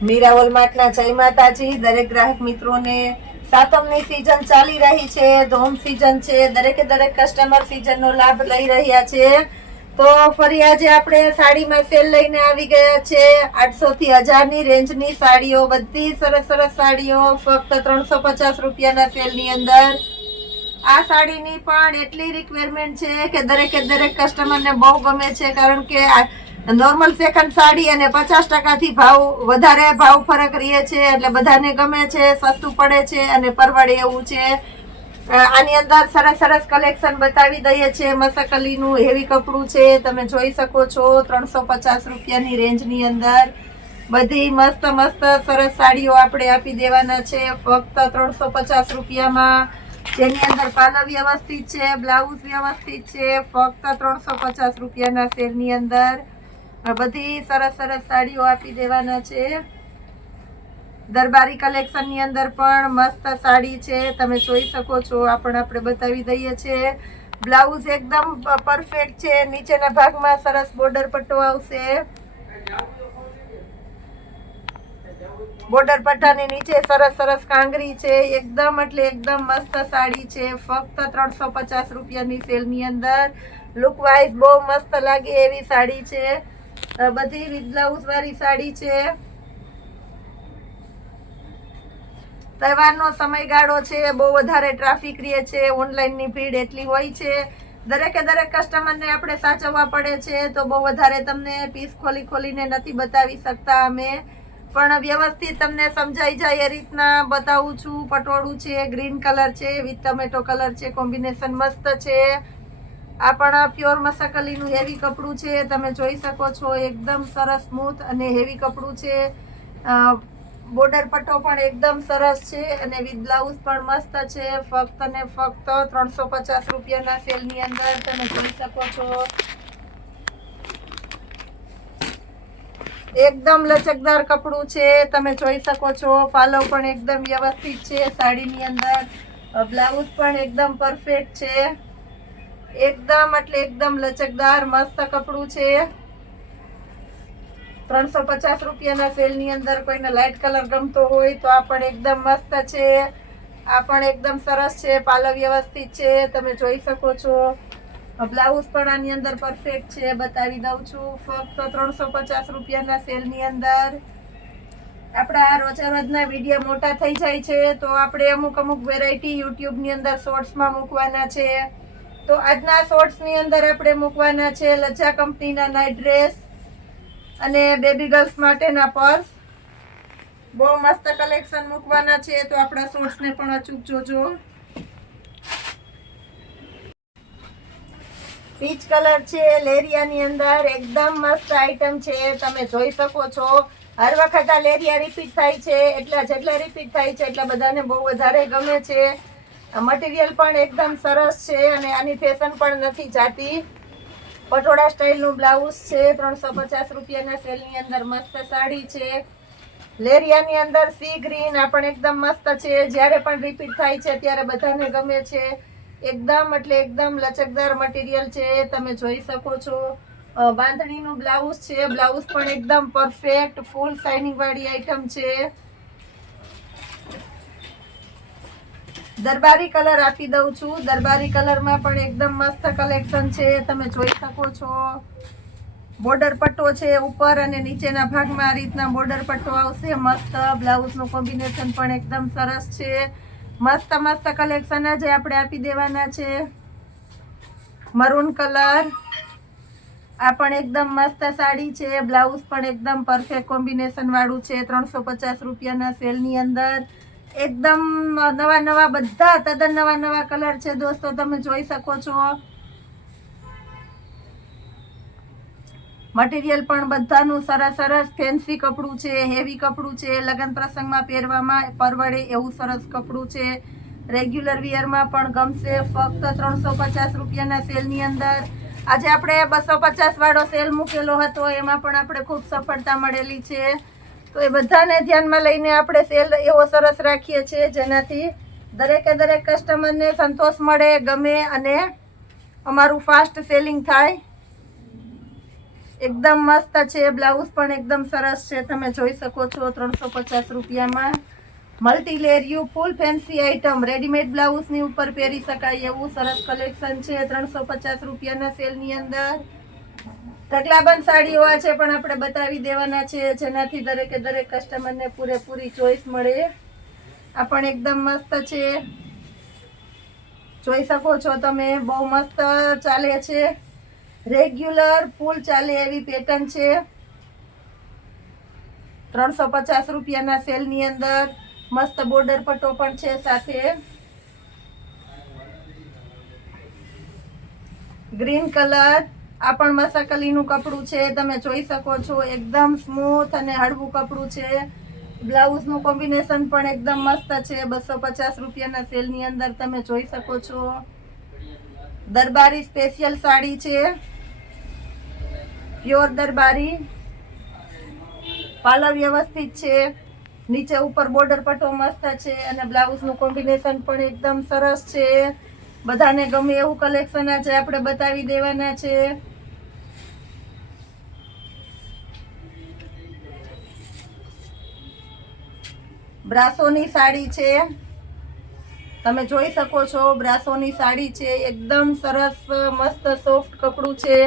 મીરા હોલમાર્ટના જય માતાજી. દરેક ગ્રાહક મિત્રોને સાતમની સીઝન ચાલી રહી છે, ધોમ સીઝન છે, દરેકે દરેક કસ્ટમર સીઝનનો લાભ લઈ રહ્યા છે. તો ફરી આજે આપણે સાડીમાં સેલ લઈને આવી ગયા છે. 800 થી 1000 ની રેન્જની સાડીઓ, બધી સરસ સરસ સાડીઓ ફક્ત 350 રૂપિયાના સેલની અંદર. આ સાડીની પણ એટલી રિક્વાયરમેન્ટ છે કે દરેકે દરેક કસ્ટમરને બહુ ગમે છે, કારણ કે નોર્મલ સેકન્ડ સાડી અને 50% વધારે ભાવ ફરક રહે છે, એટલે બધાને ગમે છે, સસ્તું પડે છે અને પરવડે એવું છે. આની અંદર સરસ સરસ કલેક્શન બતાવી દઈએ છીએ. મસકલીનું હેવી કપડું છે, તમે જોઈ શકો છો. 350 રૂપિયાની રેન્જની અંદર બધી મસ્ત મસ્ત સરસ સાડીઓ આપણે આપી દેવાના છે ફક્ત 350 રૂપિયામાં, જેની અંદર પાલવ વ્યવસ્થિત છે, બ્લાઉઝ વ્યવસ્થિત છે, ફક્ત 350 રૂપિયાના સેલની અંદર બધી સરસ સરસ સાડીઓ આપી દેવાના છે. દરબારી કલેક્શન ની અંદર પણ મસ્ત સાડી છે, તમે જોઈ શકો છો. આપણે બતાવી દઈએ છીએ. બ્લાઉઝ એકદમ પરફેક્ટ છે, નીચેના ભાગમાં સરસ બોર્ડર પટ્ટો આવશે. બોર્ડર પટ્ટાની નીચે સરસ સરસ કાંગરી છે, એકદમ એટલે એકદમ મસ્ત સાડી છે, ફક્ત 350 રૂપિયાની સેલની અંદર. લુક વાઇઝ બહુ મસ્ત લાગે એવી સાડી છે, બધી વિથ બ્લાઉઝ વાળી સાડી છે. તહેવારનો સમયગાળો છે, બહુ વધારે ટ્રાફિક રહે છે, ઓનલાઈનની ભીડ એટલી હોય છે, દરેકે દરેક કસ્ટમરને આપણે સાચવવા પડે છે, તો બહુ વધારે તમને પીસ ખોલીને નથી બતાવી શકતા અમે, પણ વ્યવસ્થિત તમને સમજાઈ જાય એ રીતના બતાવું છું. પટોળું છે, ગ્રીન કલર છે, વિથ ટમેટો કલર છે, કોમ્બિનેશન મસ્ત છે. આ પણ પ્યોર મસકલીનું હેવી કપડું છે, તમે જોઈ શકો છો. એકદમ સરસ સ્મૂથ અને હેવી કપડું છે. બોર્ડર પટ્ટો પણ એકદમ સરસ છે અને વિથ બ્લાઉઝ પણ મસ્ત છે. ફક્ત ને ફક્ત 350 રૂપિયાના સેલની અંદર તમે જોઈ શકો છો. એકદમ લચકદાર કપડું છે, તમે જોઈ શકો છો. પાલવ પણ એકદમ વ્યવસ્થિત છે સાડીની અંદર, બ્લાઉઝ પણ એકદમ પરફેક્ટ છે, એકદમ એટલે એકદમ લચકદાર મસ્ત કપડું છે. 350 રૂપિયાના સેલની અંદર કોઈને લાઇટ કલર ગમતો હોય તો આ પણ એકદમ મસ્ત છે. આ પણ એકદમ સરસ છે, પાલવ વ્યવસ્થિત છે, તમે જોઈ શકો છો. બ્લાઉઝ પણ આની અંદર પરફેક્ટ છે, બતાવી દઉં છું. ફક્ત 350 રૂપિયાના સેલની અંદર. આપણા રોજા રોજના વિડીયો મોટા થઈ જાય છે, તો આપણે અમુક વેરાયટી યુટ્યુબની અંદર શોર્ટ્સમાં મૂકવાના છે. તો આજના શોર્ટ્સની અંદર આપણે મૂકવાના છે લજ્જા કંપનીના નાઇટ ડ્રેસ અને બેબી ગર્લ્સ માટેના પર્સ. બહુ મસ્ત કલેક્શન મૂકવાના છે, તો આપણા શોર્ટ્સને પણ અચૂક જોજો. પીચ કલર છે, લેરિયાની અંદર એકદમ મસ્ત આઈટમ છે, તમે જોઈ શકો છો. હર વખત આ લેરિયા રિપીટ થાય છે, જેટલા રિપીટ થાય છે એટલે બધાને બહુ વધારે ગમે છે. મટીરિયલ પણ એકદમ સરસ છે અને આની ફેશન પણ નથી જાતી. પટોળા સ્ટાઇલનું બ્લાઉઝ છે, 350 રૂપિયાના સેલની અંદર મસ્ત સાડી છે. લેરિયાની અંદર સી ગ્રીન આ પણ એકદમ મસ્ત છે, જ્યારે પણ રિપીટ થાય છે ત્યારે બધાને ગમે છે. એકદમ એટલે એકદમ લચકદાર મટીરિયલ છે, તમે જોઈ શકો છો. બાંધણીનું બ્લાઉઝ છે, બ્લાઉઝ પણ એકદમ પરફેક્ટ ફૂલ શાઇનિંગ વાળી આઈટમ છે. દરબારી કલર આપી દઉં છું. દરબારી કલરમાં પણ એકદમ મસ્ત કલેક્શન છે, તમે જોઈ શકો છો. બોર્ડર પટ્ટો છે ઉપર અને નીચેના ભાગમાં આ રીતના બોર્ડર પટ્ટો આવશે. મસ્ત બ્લાઉઝનું કોમ્બિનેશન પણ એકદમ સરસ છે. મસ્ત મસ્ત કલેક્શન જ આપણે આપી દેવાના છે. મરૂન કલર આ પણ એકદમ મસ્ત સાડી છે, બ્લાઉઝ પણ એકદમ પરફેક્ટ કોમ્બિનેશન વાળું છે. 350 રૂપિયાના સેલની અંદર એકદમ નવા બધા તદ્દન નવા કલર છે દોસ્તો, તમે જોઈ શકો છો. મટીરિયલ પણ બધાનું સરસ ફેન્સી કપડું છે, હેવી કપડું છે, લગ્ન પ્રસંગમાં પહેરવામાં પરવડે એવું સરસ કપડું છે. રેગ્યુલર વિયરમાં પણ ગમશે. ફક્ત 350 રૂપિયાના સેલની અંદર. આજે આપણે 250 વાળો સેલ મૂકેલો હતો, એમાં પણ આપણે ખૂબ સફળતા મળેલી છે, તો એ બધાને ધ્યાનમાં લઈને આપણે સેલ એવો સરસ રાખીએ છીએ, જેનાથી દરેકે દરેક કસ્ટમરને સંતોષ મળે, ગમે અને અમારું ફાસ્ટ સેલિંગ થાય. એકદમ મસ્ત છે. બ્લાઉઝ પણ એકદમ સરસ છે, તમે જોઈ શકો છો. 350 રૂપિયામાં મલ્ટી લેરિયું ફૂલ ફેન્સી આઈટમ, રેડીમેડ બ્લાઉઝની ઉપર પહેરી શકાય એવું સરસ કલેક્શન છે. 350 રૂપિયાના સેલની અંદર ઢગલાબંધ સાડીઓ છે, પણ આપણે બતાવી દેવાના છે, જેનાથી દરેકે દરેક કસ્ટમરને પૂરેપૂરી ચોઈસ મળે. આ પણ એકદમ મસ્ત છે, જોઈ શકો છો તમે. બહુ મસ્ત ચાલે છે, રેગ્યુલર ફૂલ ચાલે એવી પેટર્ન છે. 350 રૂપિયાના સેલની અંદર મસ્ત બોર્ડર પટ્ટો પણ છે સાથે. ગ્રીન કલર, આ પણ મસાકલીનું કપડું છે, તમે જોઈ શકો છો. એકદમ સ્મૂથ અને હળવું કપડું છે. બ્લાઉઝનું કોમ્બિનેશન પણ એકદમ મસ્ત છે. 250 રૂપિયાના સેલની અંદર તમે જોઈ શકો છો. દરબારી સ્પેશિયલ સાડી છે, પ્યોર દરબારી. પાલવ વ્યવસ્થિત છે, નીચે ઉપર બોર્ડર પટ્ટો મસ્ત છે અને બ્લાઉઝનું કોમ્બિનેશન પણ એકદમ સરસ છે. બધાને ગમે એવું કલેક્શન આજે આપણે બતાવી દેવાના છે. બ્રાસોની સાડી છે, તમે જોઈ શકો છો. બ્રાસોની સાડી છે, એકદમ સરસ મસ્ત સોફ્ટ કપડું છે.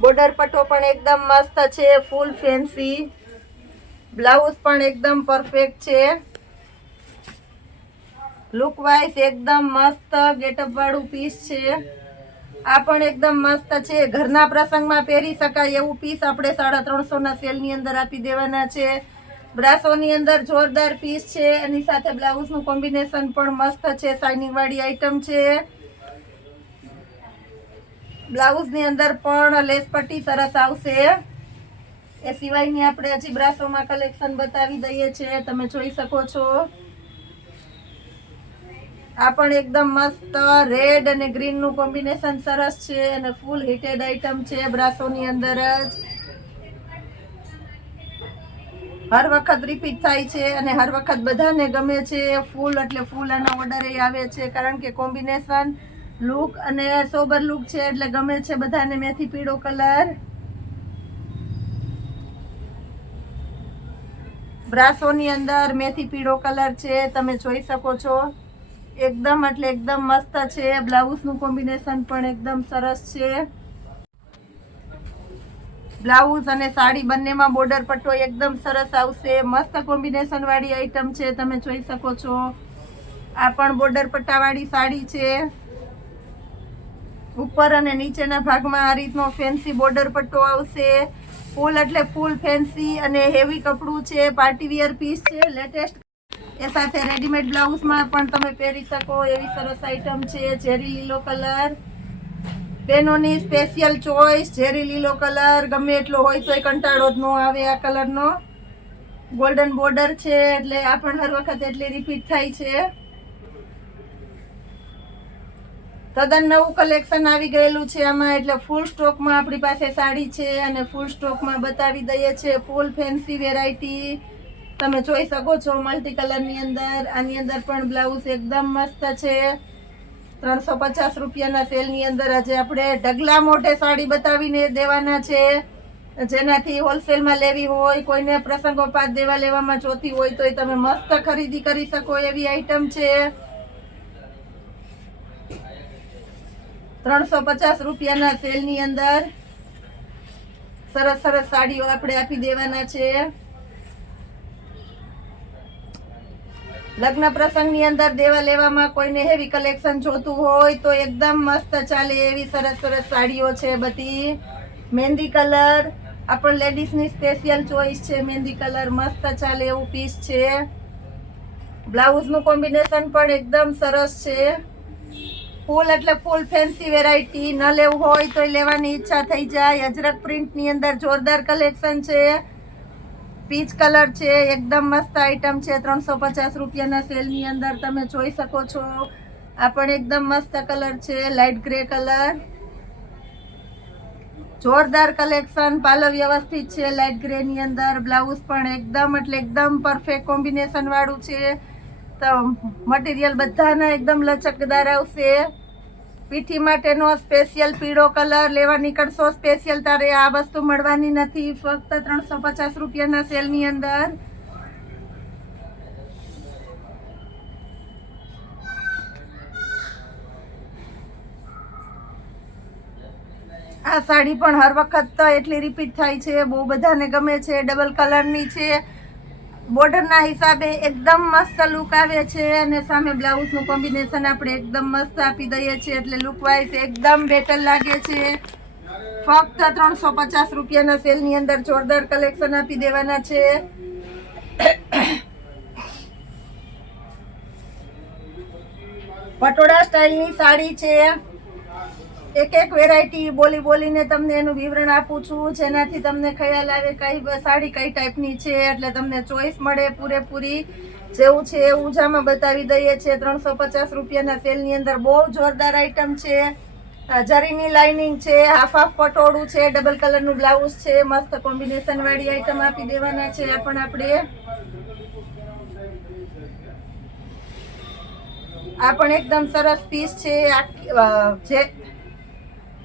બોર્ડર પટ્ટો પણ એકદમ મસ્ત છે, ફૂલ ફેન્સી. બ્લાઉઝ પણ એકદમ પરફેક્ટ છે. લુક વાઇઝ એકદમ મસ્ત ગેટઅપ વાળું પીસ છે. આ પણ એકદમ મસ્ત છે, ઘરના પ્રસંગમાં પહેરી શકાય એવું પીસ આપણે 350 ના સેલની અંદર આપી દેવાના છે. બ્રાસોની અંદર જોરદાર પીસ છે, એની સાથે બ્લાઉઝનું કોમ્બિનેશન પણ મસ્ત છે, શાઇનિંગ વાળી આઈટમ છે. બ્લાઉઝની અંદર પણ લેસ પટ્ટી સરસ આવશે. એ સિવાયની આપણે હજી બ્રાસોમાં કલેક્શન બતાવી દઈએ છીએ, તમે જોઈ શકો છો. આ પણ એકદમ મસ્ત રેડ અને ગ્રીન નું કોમ્બિનેશન સરસ છે અને ફૂલ હિટેડ આઈટમ છે બ્રાસોની અંદર જ. હર વખત રિપીટ થાય છે અને હર વખત બધાને ગમે છે. ફૂલ એટલે ફૂલ આના ઓર્ડર આવે છે, કારણ કે કોમ્બિનેશન લુક અને સોબર લુક છે એટલે ગમે છે બધાને. મેથી પીળો કલર, બ્રાસોની અંદર મેથી પીળો કલર છે, તમે જોઈ શકો છો. એકદમ એટલે એકદમ મસ્ત છે. બ્લાઉઝનું કોમ્બિનેશન પણ એકદમ સરસ છે. બ્લાઉઝ અને સાડી બંનેમાં બોર્ડર પટ્ટો એકદમ સરસ આવશે. મસ્ત કોમ્બિનેશન વાળી આઈટમ છે, તમે જોઈ શકો છો. આ પણ બોર્ડર પટ્ટા વાળી સાડી છે. ઉપર અને નીચેના ભાગમાં આ રીતનો ફેન્સી બોર્ડર પટ્ટો આવશે. ફૂલ એટલે ફૂલ ફેન્સી અને હેવી કપડું છે, પાર્ટી વિયર પીસ છે, લેટેસ્ટ. એ સાથે રેડીમેડ બ્લાઉઝમાં પણ તમે પહેરી શકો એવી સરસ આઈટમ છે. ઝેરી લીલો કલર, બેનોની સ્પેશિયલ ચોઈસ. ઝેરી લીલો કલર ગમે એટલો હોય તોય કંટાળો જ ન આવે આ કલરનો. ગોલ્ડન બોર્ડર છે એટલે આ પણ હર વખત એટલી રિપીટ થાય છે. તદ્દન નવું કલેક્શન આવી ગયેલું છે આમાં, એટલે ફૂલ સ્ટોકમાં આપણી પાસે સાડી છે અને ફૂલ સ્ટોકમાં બતાવી દઈએ છીએ. ફૂલ ફેન્સી વેરાયટી તમે જોઈ શકો છો મલ્ટી કલરની અંદર. આની અંદર પણ બ્લાઉઝ એકદમ મસ્ત છે. 350 રૂપિયાના સેલની અંદર આજે આપણે ઢગલા મોઢે સાડી બતાવીને દેવાના છે. જેનાથી હોલસેલમાં લેવી હોય, કોઈને પ્રસંગોપાત દેવા લેવામાં જોતી હોય તો તમે મસ્ત ખરીદી કરી શકો એવી આઈટમ છે. 350 રૂપિયાના સેલની અંદર સરસ સરસ સાડીઓ આપણે આપી દેવાના છે. લગ્ન પ્રસંગની અંદર દેવા લેવામાં કોઈને હેવી કલેક્શન જોતું હોય તો એકદમ મસ્ત ચાલે એવી સરસ સરસ સાડીઓ છે બધી. મહેંદી કલર, આ પણ લેડીઝની સ્પેશિયલ ચોઈસ છે. મહેંદી કલર મસ્ત ચાલે એવું પીસ છે. બ્લાઉઝનું કોમ્બિનેશન પણ એકદમ સરસ છે. ફૂલ એટલે ફૂલ ફેન્સી વેરાયટી. ન લેવું હોય તો લેવાની ઈચ્છા થઈ જાય. અજરક પ્રિન્ટની અંદર જોરદાર કલેક્શન છે. પીચ કલર છે, એકદમ મસ્ત આઈટમ છે. 350 રૂપિયાના સેલની અંદર તમે જોઈ શકો છો. આ પણ એકદમ મસ્ત કલર છે, લાઇટ ગ્રે કલર. જોરદાર કલેક્શન. પાલવ વ્યવસ્થિત છે લાઇટ ગ્રે ની અંદર. બ્લાઉઝ પણ એકદમ એટલે એકદમ પરફેક્ટ કોમ્બિનેશન વાળું છે. તો મટીરિયલ બધાના એકદમ લચકદાર આવશે. પીઠી માટેનો સ્પેશિયલ પીળો કલર લેવા નીકળશો સ્પેશિયલ તારે આ વસ્તુ મળવાની નથી, ફક્ત 350 રૂપિયાના સેલની અંદર. આ સાડી પણ હર વખત એટલી રિપીટ થાય છે, બહુ બધાને ગમે છે. ડબલ કલરની છે, બોર્ડરના હિસાબે એકદમ મસ્ત લુક આવે છે અને સામે બ્લાઉઝનું કોમ્બિનેશન આપણે એકદમ મસ્ત આપી દઈએ છીએ એટલે લુક વાઇઝ એકદમ બેટર લાગે છે. ફક્ત 350 રૂપિયાના સેલની અંદર જોરદાર કલેક્શન આપી દેવાના છે. પટોળા સ્ટાઇલની સાડી છે. એક એક વેરાયટી બોલીને તમને એનું વિવરણ આપું છું, જેનાથી તમને ખ્યાલ આવે કઈ સાડી કઈ ટાઈપની છે, એટલે તમને ચોઈસ મળે પૂરેપૂરી. જેવું છે એવું જ આમાં બતાવી દઈએ છીએ. 350 રૂપિયાના સેલની અંદર બહુ જોરદાર આઈટમ છે. જરીની લાઇનિંગ છે, હાફ પટોળું છે, ડબલ કલરનું બ્લાઉઝ છે, મસ્ત કોમ્બિનેશન વાળી આઈટમ આપી દેવાના છે. આ પણ એકદમ સરસ પીસ છે. જે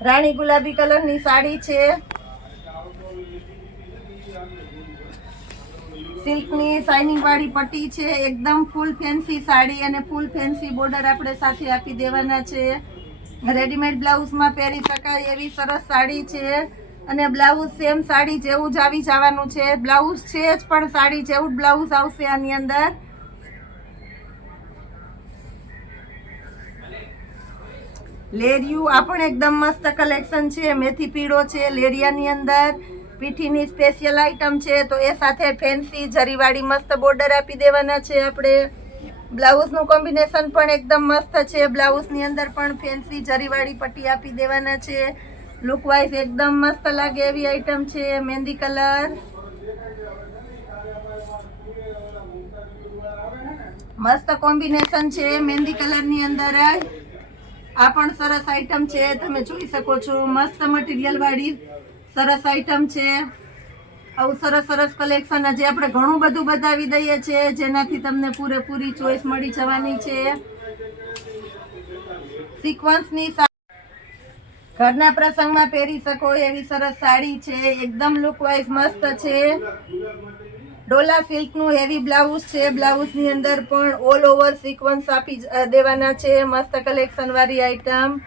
રાણી ગુલાબી કલરની સાડી છે, સિલ્કની શાઇનિંગ વાળી પટ્ટી છે, એકદમ ફૂલ ફેન્સી સાડી અને ફૂલ ફેન્સી બોર્ડર આપણે સાથે આપી દેવાના છે. રેડીમેડ બ્લાઉઝમાં પહેરી શકાય એવી સરસ સાડી છે અને બ્લાઉઝ સેમ સાડી જેવું જ આવી જવાનું છે. બ્લાઉઝ છે જ પણ સાડી જેવું જ બ્લાઉઝ આવશે આની અંદર. લેરિયું આ પણ એકદમ મસ્ત કલેક્શન છે. મેથી પીળો છે લેરિયાની અંદર, પીઠીની સ્પેશિયલ આઈટમ છે, તો એ સાથે ફેન્સી જરીવાળી મસ્ત બોર્ડર આપી દેવાના છે આપણે. બ્લાઉઝનું કોમ્બિનેશન પણ એકદમ મસ્ત છે. બ્લાઉઝની અંદર પણ ફેન્સી જરીવાળી પટ્ટી આપી દેવાના છે. લુક વાઇઝ એકદમ મસ્ત લાગે એવી આઈટમ છે. મહેંદી કલર, મસ્ત કોમ્બિનેશન છે મહેંદી કલરની અંદર. આ પણ સરસ આઈટમ છે, તમે જોઈ શકો છો. મસ્ત મટીરિયલ વાળી સરસ આઈટમ છે. આવું સરસ કલેક્શન આજે આપણે ઘણું બધું બતાવી દઈએ છીએ, જેનાથી તમને પૂરેપૂરી ચોઈસ મળી જવાની છે. સિક્વન્સની ઘરના પ્રસંગમાં પહેરી શકો એવી સરસ સાડી છે. એકદમ લુક વાઇઝ મસ્ત છે. ડોલા સિલ્કનું હેવી બ્લાઉઝ છે. બ્લાઉઝની અંદર પણ ઓલ ઓવર સિક્વન્સ આપી દેવાના છે. મસ્ત કલેક્શન વાળી આઈટમ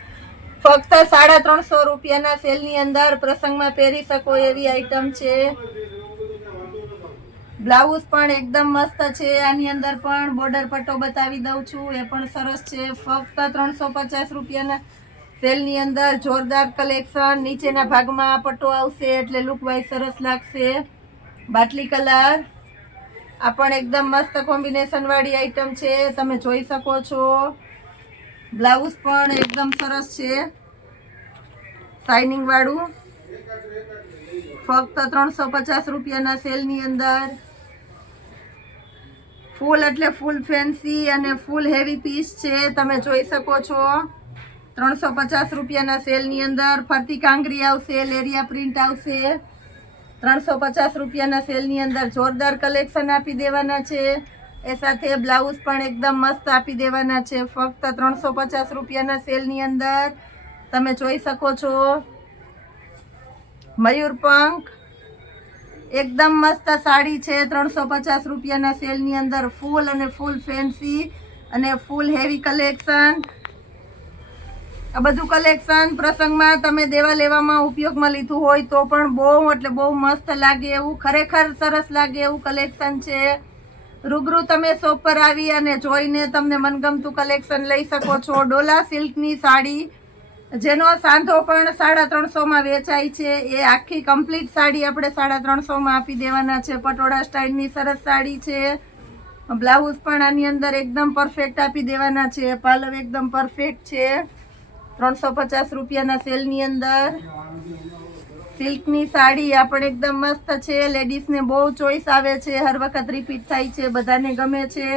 ફક્ત 350 રૂપિયાના સેલની અંદર પ્રસંગમાં પહેરી શકો એવી આઈટમ છે. બ્લાઉઝ પણ એકદમ મસ્ત છે. આની અંદર પણ બોર્ડર પટ્ટો બતાવી દઉં છું, એ પણ સરસ છે. ફક્ત 350 રૂપિયાના સેલની અંદર જોરદાર કલેક્શન. નીચેના ભાગમાં પટ્ટો આવશે એટલે લુક વાઇઝ સરસ લાગશે. બાટલી કલર આ પણ એકદમ મસ્ત કોમ્બિનેશન વાળી આઈટમ છે, તમે જોઈ શકો છો. બ્લાઉઝ પણ એકદમ સરસ છે, શાઇનિંગ વાળું. ફક્ત 350 રૂપિયાના સેલની અંદર. ફૂલ એટલે ફૂલ ફેન્સી અને ફૂલ હેવી પીસ છે, તમે જોઈ શકો છો. 350 રૂપિયાના સેલની અંદર ફરતી કાંગરી આવશે, લેરિયા પ્રિન્ટ આવશે. 350 રૂપિયાના સેલની અંદર જોરદાર કલેક્શન આપી દેવાના છે. એ સાથે બ્લાઉઝ પણ એકદમ મસ્ત આપી દેવાના છે. ફક્ત 350 રૂપિયાના સેલની અંદર તમે જોઈ શકો છો. મયુરપંખ એકદમ મસ્ત સાડી છે. 350 રૂપિયાના સેલની અંદર ફૂલ અને ફૂલ ફેન્સી અને ફૂલ હેવી કલેક્શન. આ બધું કલેક્શન પ્રસંગમાં તમે દેવા લેવામાં ઉપયોગમાં લીધું હોય તો પણ બહુ એટલે બહુ મસ્ત લાગે એવું, ખરેખર સરસ લાગે એવું કલેક્શન છે. રૂબરૂ તમે શોપ પર આવી અને જોઈને તમને મનગમતું કલેક્શન લઈ શકો છો. ડોલા સિલ્કની સાડી જેનો સાંધો પણ 350 વેચાય છે, એ આખી કમ્પ્લીટ સાડી આપણે 350 આપી દેવાના છે. પટોળા સ્ટાઇલની સરસ સાડી છે. બ્લાઉઝ પણ આની અંદર એકદમ પરફેક્ટ આપી દેવાના છે. પાલવ એકદમ પરફેક્ટ છે. 350 રૂપિયાના સેલની અંદર સિલ્કની સાડી આ પણ એકદમ મસ્ત છે. લેડીઝને બહુ ચોઈસ આવે છે, હર વખત રિપીટ થાય છે, બધાને ગમે છે.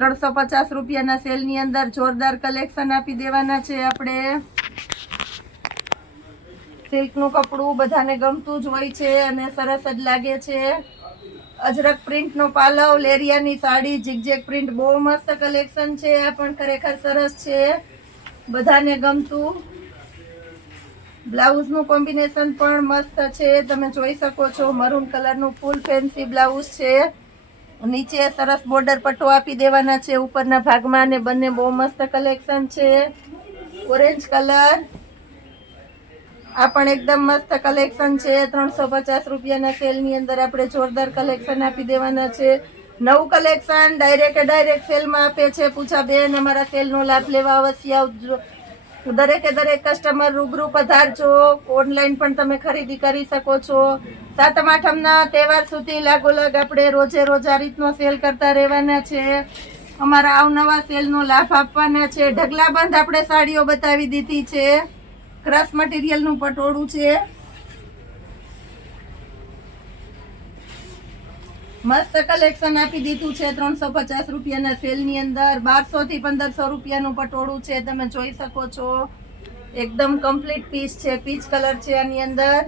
350 રૂપિયાના સેલની અંદર જોરદાર કલેક્શન આપી દેવાના છે આપણે. સિલ્કનું કપડું બધાને ગમતું જ હોય છે અને સરસ જ લાગે છે. અજરક પ્રિન્ટનો પાલવ, લેરિયાની સાડી, ઝિગઝેગ પ્રિન્ટ, બહુ મસ્ત કલેક્શન છે. આ પણ ખરેખર સરસ છે. બધાને ગમતું બ્લાઉઝનું કોમ્બિનેશન પણ મસ્ત છે, તમે જોઈ શકો છો. મરૂન કલરનું ફૂલ ફેન્સી બ્લાઉઝ છે, નીચે સરસ બોર્ડર પટ્ટો આપી દેવાના છે ઉપરના ભાગમાં, અને બંને બહુ મસ્ત કલેક્શન છે. ઓરેન્જ કલર, આ પણ એકદમ મસ્ત કલેક્શન છે. 350 રૂપિયાના સેલની અંદર આપણે જોરદાર કલેક્શન આપી દેવાના છે. નવું કલેક્શન ડાયરેક્ટ સેલમાં આપે છે. પૂછા બેન, અમારા સેલનો લાભ લેવા અવશ્ય આવજો. દરેકે દરેક કસ્ટમર રૂબરૂ પધારજો. ઓનલાઈન પણ તમે ખરીદી કરી શકો છો. સાતમ આઠમના તહેવાર સુધી લાગોલાગ આપણે રોજે રોજ આ રીતનો સેલ કરતા રહેવાના છે. અમારા અવનવા સેલનો લાભ આપવાના છે. ઢગલાબંધ આપણે સાડીઓ બતાવી દીધી છે. ક્રશ મટીરિયલનું પટોળું છે, મસ્ત કલેક્શન આપી દીધું છે 350 રૂપિયાના સેલની અંદર. 1200 થી 1500 રૂપિયાનું પટોળું છે, તમે જોઈ શકો છો. એકદમ કમ્પ્લીટ પીસ છે, પીચ કલર છે આની અંદર.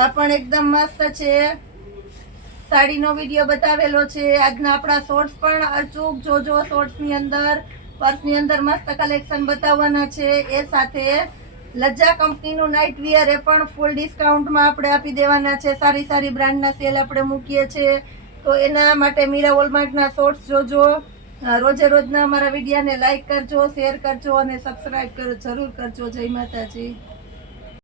આ પણ એકદમ મસ્ત છે. સાડીનો વિડીયો બતાવેલો છે. આજના આપણા શોર્ટ્સ પણ અચૂક જોજો. શોર્ટ્સની અંદર પર્સની અંદર મસ્ત કલેક્શન બતાવવાના છે. એ સાથે લજ્જા કંપનીનું નાઇટ વિયર એ પણ ફૂલ ડિસ્કાઉન્ટમાં આપણે આપી દેવાના છે. સારી સારી બ્રાન્ડના સેલ આપણે મૂકીએ છીએ, તો એના માટે મીરા વોલમાર્ટના શોર્ટ્સ જોજો. રોજે રોજના અમારા વિડીયોને લાઈક કરજો, શેર કરજો અને સબસ્ક્રાઈબ જરૂર કરજો. જય માતાજી.